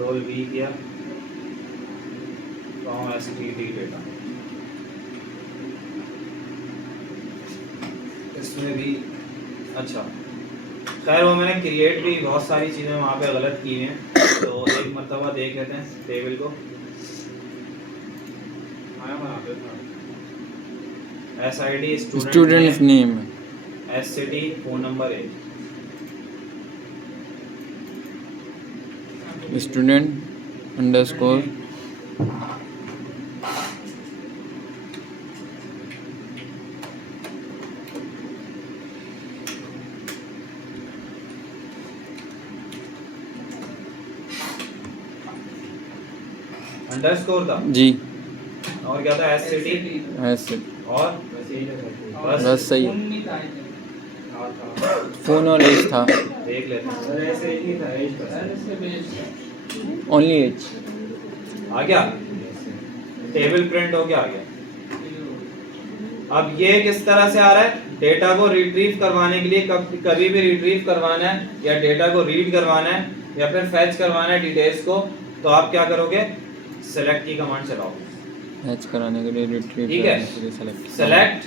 Control we किया, from STD data. इसमें भी अच्छा, खैर वो मैंने क्रिएट भी बहुत सारी चीज़ें वहाँ पे गलत की हैं, तो एक मरतबा देख लेते हैं टेबल को। S I dear student name, S city, phone number है, स्टूडेंट अंडरस्कोर अंडरस्कोर था जी, और क्या था, एस सिटी ऐसे और बस सही है। फ़ोन और एज था, देख लेते हैं। Only as. आ गया, टेबल प्रिंट हो गया, आ गया। अब ये किस तरह से आ रहा है, डेटा को रिट्रीव करवाने के लिए, कभी भी रिट्रीव करवाना है या डेटा को रीड करवाना है या फिर फैच करवाना है डिटेल्स को, तो आप क्या करोगे, सेलेक्ट की कमांड चलाओगे। मैच कराने के लिए रिट्रीव ठीक है, करने के लिए सेलेक्ट,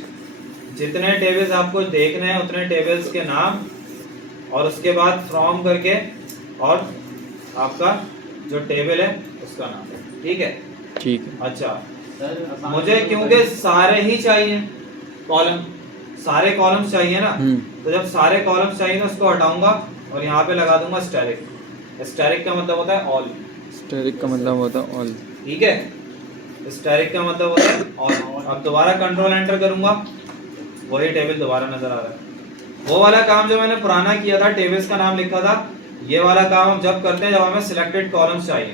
जितने टेबल्स आपको देखने हैं उतने टेबल्स के नाम, और उसके बाद फ्रॉम करके और आपका जो टेबल है उसका नाम। ठीक है, ठीक है। अच्छा मुझे क्योंकि सारे ही चाहिए कॉलम, सारे कॉलम्स चाहिए ना, तो जब सारे कॉलम्स चाहिए तो उसको हटाऊंगा और यहाँ पे लगा दूंगा स्टैटिक। स्टैटिक का मतलब होता है ऑल, स्टैटिक का मतलब होता है ऑल। ठीक है, स्टैटिक का मतलब होता है ऑल। अब दोबारा कंट्रोल एंटर करूंगा, वही टेबल दोबारा नजर आ रहा है। वो वाला काम जो मैंने पुराना किया था, टेबल्स का नाम लिखा था, ये वाला काम हम जब करते हैं जब हमें सिलेक्टेड कॉलम्स चाहिए।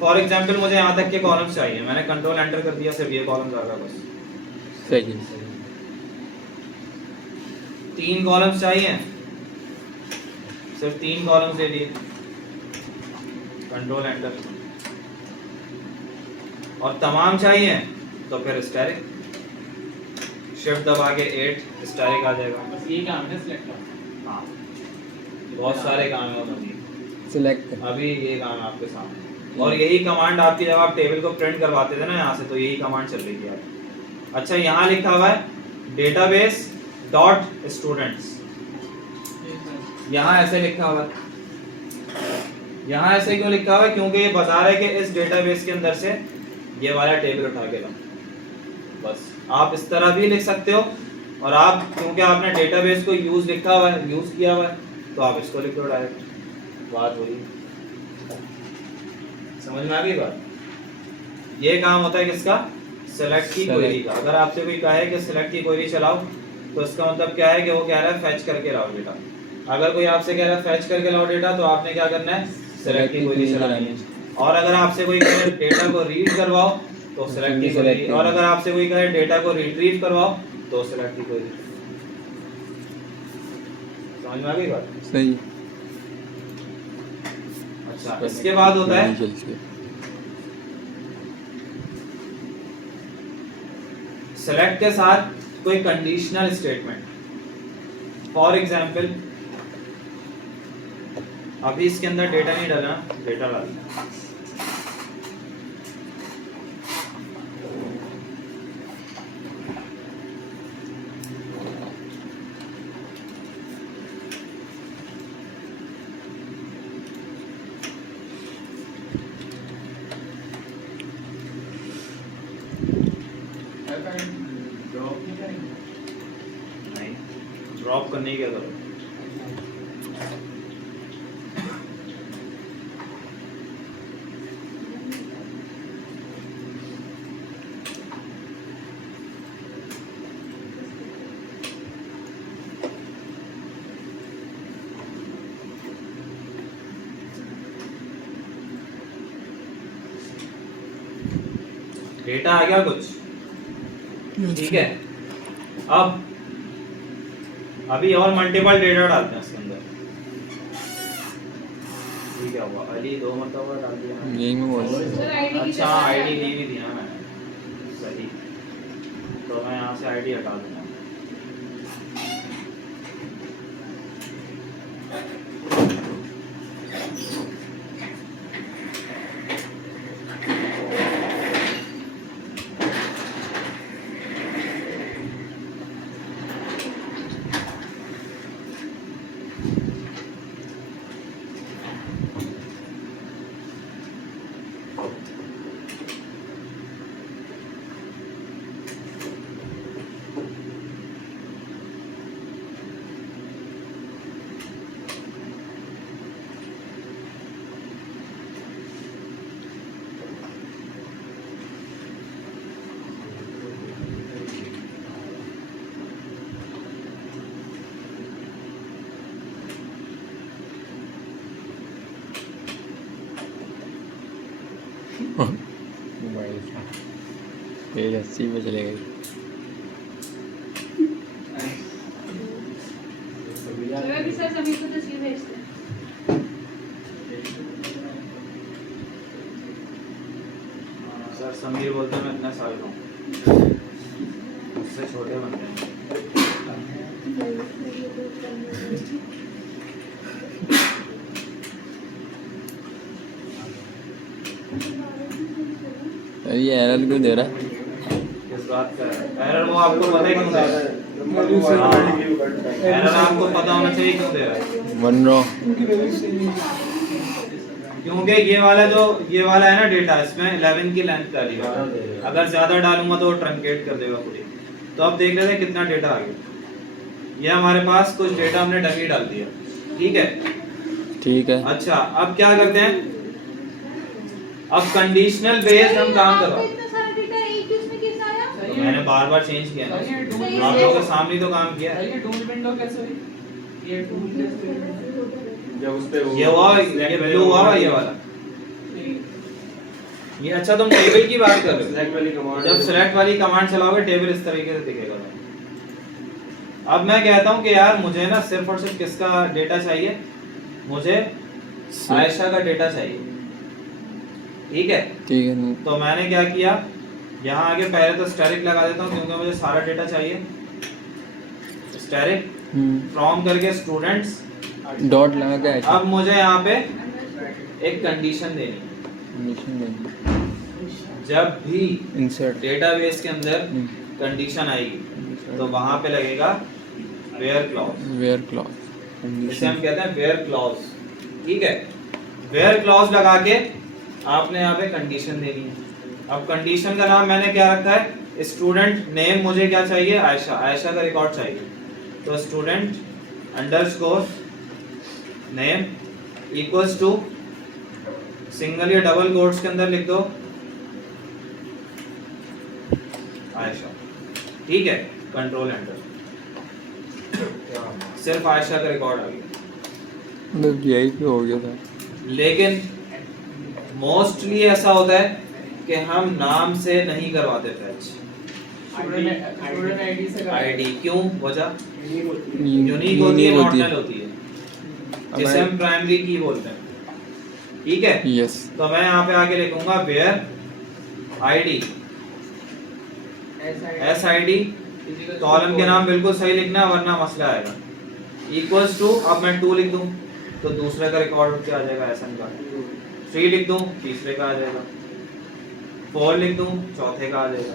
फॉर एग्जांपल मुझे यहाँ तक के कॉलम्स चाहिए, मैंने कंट्रोल एंटर कर दिया, सिर्फ ये कॉलम्स आ गया बस। सही है। 3 कॉलम्स चाहिए, सिर्फ 3 कॉलम्स दे दिए, कंट्रोल एंटर। और तमाम चाहिए तो फिर स्टैटिक, शिफ्ट दबा के 8 स्टैटिक आ जाएगा। बस ये काम है सिलेक्ट। हाँ, बहुत सारे काम है उसमें, सिलेक्ट अभी ये काम है आपके सामने। और यही कमांड आपकी जब आप टेबल को प्रिंट करवाते थे ना यहाँ से, तो यही कमांड चल रही थी आप। अच्छा, यहाँ लिखा हुआ है डेटाबेस डॉट स्टूडेंट्स, यहाँ ऐसे लिखा हुआ है। यहाँ ऐसे क्यों लिखा हुआ है, क्योंकि ये बता रहा है कि इस डेटाबेस के अंदर से ये वाला टेबल उठा के लाओ। बस आप इस तरह भी लिख सकते हो, और आप क्योंकि आपने डेटाबेस को यूज लिखा हुआ है, यूज किया हुआ है, तो आप इसको लिख दो डायरेक्ट, बात हुई। समझ में आ गई बात। ये काम होता है किसका, सेलेक्ट की क्वेरी का। अगर आपसे कोई कहे कि सेलेक्ट की क्वेरी चलाओ, तो इसका मतलब क्या है कि वो कह रहा है फैच करके लाओ डेटा। अगर कोई आपसे कह रहा है फैच करके लाओ डेटा, तो आपने क्या करना है, सेलेक्ट की क्वेरी चलानी है। और अगर आपसे कोई कहे डेटा को रीड करवाओ, तो सेलेक्ट की क्वेरी। और अगर आपसे कोई कहे डेटा को रिट्रीव करवाओ, तो सेलेक्ट की क्वेरी। समझ में आ गई बात। सही। अच्छा, इसके बाद होता है सेलेक्ट के साथ कोई कंडीशनल स्टेटमेंट। फॉर एग्जांपल, अभी इसके अंदर डेटा नहीं डालना, डेटा डालना। नहीं, ड्रॉप करने की क्या जरूरत है। डेटा आ गया कुछ, ठीक है। अब अभी और मल्टीपल डेटा डालते हैं इसके अंदर। ठीक है, हुआ अली 2 मरतबा डाल दिया मैंने। यही मैं बोल रहा हूँ। अच्छा, आईडी दी भी थी ना मैंने, सही। तो मैं यहाँ से आईडी हटा दूंगा। मोबाइल का तेज 80 पे चलेगा। चलो अभी सर सभी को तस्वीर भेजते हैं। सर समीर बोलते हैं मैं इतना साल का हूँ, उससे छोटे बनते हैं। अरे ये एरर क्यों दे रहा है? किस बात का एरर? वो आपको पता है क्यों दे रहा है? एरर आपको पता होना चाहिए क्यों दे रहा है। वन रॉ क्योंकि ये वाला है ना डेटा, इसमें 11 की लेंथ डाली हुई है। अगर ज्यादा डालूंगा तो वो ट्रंकेट कर देगा पूरी। तो अब देख रहे थे कितना डेटा आ गया। ये हमारे पास कुछ डेटा हमने डमी डाल दिया, ठीक है। ठीक है। अच्छा अब क्या करते हैं, अब कंडीशनल बेस्ड हम काम कर रहे हैं। इतना सारा डेटा एक ही उसमें कैसे आया? तो मैंने बार बार चेंज किया ना, सही आप है। लोगों के सामने ही तो काम किया है। ये टूल विंडो कैसे हुई? ये टूल कैसे हुई? जब उस पे ये हुआ, ये ब्लू हुआ, ये वाला ये। अच्छा तुम टेबल की बात कर रहे सेलेक्ट वाली हो, कमांड जब सेलेक्ट वाली कमांड चलाओगे टेबल इस तरीके से दिखेगा। अब मैं कहता हूं कि यार मुझे ना सिर्फ और सिर्फ किसका डेटा चाहिए, मुझे आयशा का डेटा चाहिए, ठीक है। ठीक है। तो मैंने क्या किया, यहाँ आगे पहले तो स्टैटिक लगा देता हूँ क्योंकि मुझे सारा डेटा चाहिए। स्टैटिक फ्रॉम करके स्टूडेंट्स, डॉट लगा के ऐसे अब मुझे यहाँ पे एक कंडीशन देनी है। कंडीशन देंगे। जब भी इंसर्ट डेटाबेस के अंदर कंडीशन आएगी तो वहां पे लगेगा वेयर क्लॉज। वेयर क्लॉज इसे हम कहते हैं वेयर क्लॉज, ठीक है। वेयर क्लॉज लगा के आपने यहाँ पे कंडीशन देनी है। अब कंडीशन का नाम मैंने क्या रखा है, स्टूडेंट नेम मुझे क्या चाहिए, आयशा, आयशा का रिकॉर्ड चाहिए। तो student underscore name equals to single या डबल कोट्स के अंदर लिख दो आयशा, ठीक है। कंट्रोल एंटर, सिर्फ आयशा का रिकॉर्ड आ गया। मतलब यही पे हो गया था। लेकिन मोस्टली ऐसा होता है कि हम नाम से नहीं करवाते फैच, स्टूडेंट आईडी से आईडी। क्यों? वजह यूनिक यूनिक होती है, होती नॉर्मल होती है, जिसे हम प्राइमरी की बोलते हैं, ठीक है। यस। तो मैं यहाँ पे आके लिखूंगा where ID S ID, column के नाम बिल्कुल सही लिखना है वरना मसला आएगा। इक्वल्स टू, अब मैं 2 लिख दूं तो दूसरे का रिकॉर्ड उठ के आ जाएगा एसएन का। 3 लिख दूं तीसरे का आ जाएगा। 4 लिख दूं चौथे का आ जाएगा।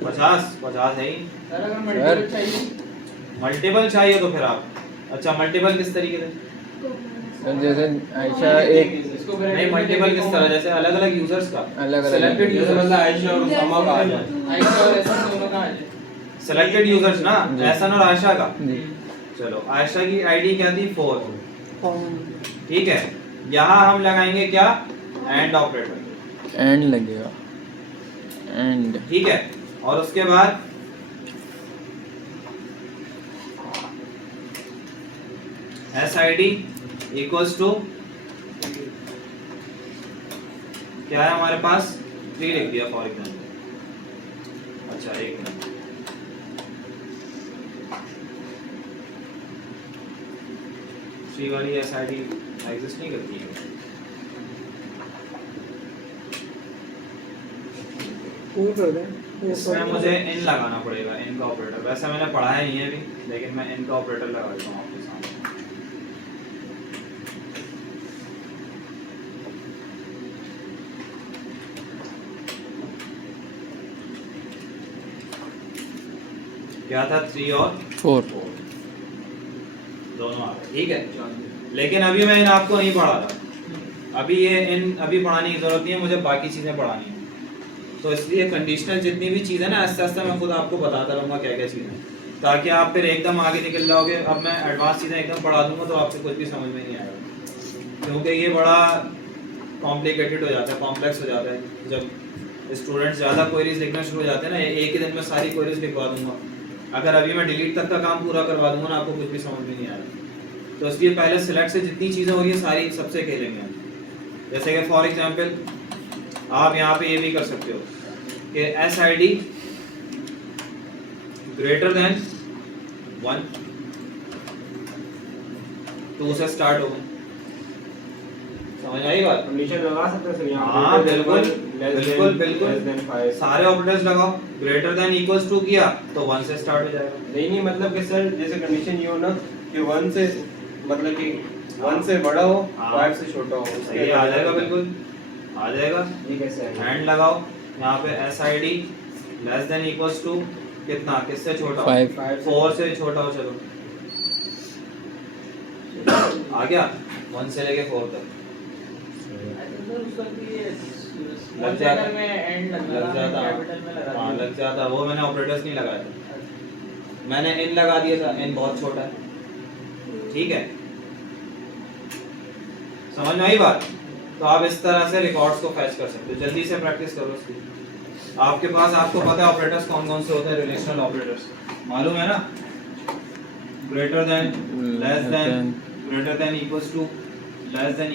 50 है ही। सर अगर मल्टीपल चाहिए मल्टीपल चाहिए तो फिर आप, अच्छा मल्टीपल किस तरीके से? सर जैसे आयशा एक इसको नहीं मल्टीपल किस तरह, जैसे अलग अलग यूजर्स का, अलग-अलग सेलेक्टेड जैसे यूजर्स, मतलब आयशा और उसामा का आ जाए। आयशा और ऐसा दोनों का आ जाए। सेलेक्टेड यूजर्स ना, जी। एहसन और आयशा का। जी चलो आयशा की आईडी क्या थी 4, ठीक है। यहाँ हम लगाएंगे क्या, एंड ऑपरेटर, एंड लगेगा एंड। ठीक है। और उसके बाद S I D equals to क्या है हमारे पास, 3 लिख दिया फॉर एग्जाम्पल। अच्छा एक मिनट, थ्री वाली एस आई डी एग्जिस्ट नहीं करती है। इसमें मुझे इन लगाना पड़ेगा, इन का ऑपरेटर। वैसे मैंने पढ़ा है नहीं है अभी, लेकिन मैं इन का ऑपरेटर लगा देता हूँ आपके सामने। क्या था, 3 और 4 दोनों आ गए, ठीक है। लेकिन अभी मैं इन आपको नहीं पढ़ा रहा, अभी ये इन अभी पढ़ाने की जरूरत नहीं है, मुझे बाकी चीज़ें पढ़ानी है। तो इसलिए कंडीशनल जितनी भी चीज़ें ना आस्ते आस्ते मैं खुद आपको बताता रहूँगा क्या क्या चीज़ें, ताकि आप फिर एकदम आगे निकल जाओगे। अब मैं एडवांस चीज़ें एकदम पढ़ा दूंगा तो आपको कुछ भी समझ में नहीं आएगा, क्योंकि ये बड़ा कॉम्प्लिकेटेड हो जाता है, कॉम्प्लेक्स हो जाता है। जब स्टूडेंट्स ज़्यादा क्वेरीज लिखना शुरू हो जाते हैं ना, एक ही दिन में सारी क्वेरीज लिखवा दूंगा। अगर अभी मैं डिलीट तक का काम पूरा करवा दूंगा ना, आपको कुछ भी समझ में नहीं आएगा। तो इसलिए पहले सिलेक्ट से जितनी चीज़ें हो रही है सारी सबसे खेलेंगे हम, जैसे कि फॉर एग्जांपल आप यहाँ पे ये भी कर सकते हो कि S I D greater than 1, 2 से स्टार्ट होगा। समझ आई बात? कंडीशन लगा सकते हैं सर यहाँ हाँ बिल्कुल less than 5 सारे ऑपरेटर्स लगाओ, ग्रेटर देन इक्वल्स टू किया तो 1 से स्टार्ट हो जाएगा। नहीं मतलब कि सर जैसे कंडीशन ये हो ना कि 1 से मतलब कि 1 से बड़ा हो हाँ। 5 से छोटा हो सही आ जाएगा, बिल्कुल आ जाएगा। ये कैसे है एंड लगाओ यहाँ पे S I D less than equals to कितना, किससे छोटा हो? 5 4 से छोटा हो। चलो आ गया 1 से लेके 4 तक लग जाता हाँ लग जाता। वो मैंने ऑपरेटर्स नहीं लगाया था, मैंने इन लगा दिया था, इन बहुत छोटा है। ठीक है, समझ में आई बात? तो आप इस तरह से रिकॉर्ड्स को फैच कर सकते हो। जल्दी से प्रैक्टिस करो इसकी। आपके पास आपको पता है ऑपरेटर्स कौन कौन से होते हैं, रिलेशनल ऑपरेटर्स मालूम है ना? Greater than, less than, greater than equals to, less then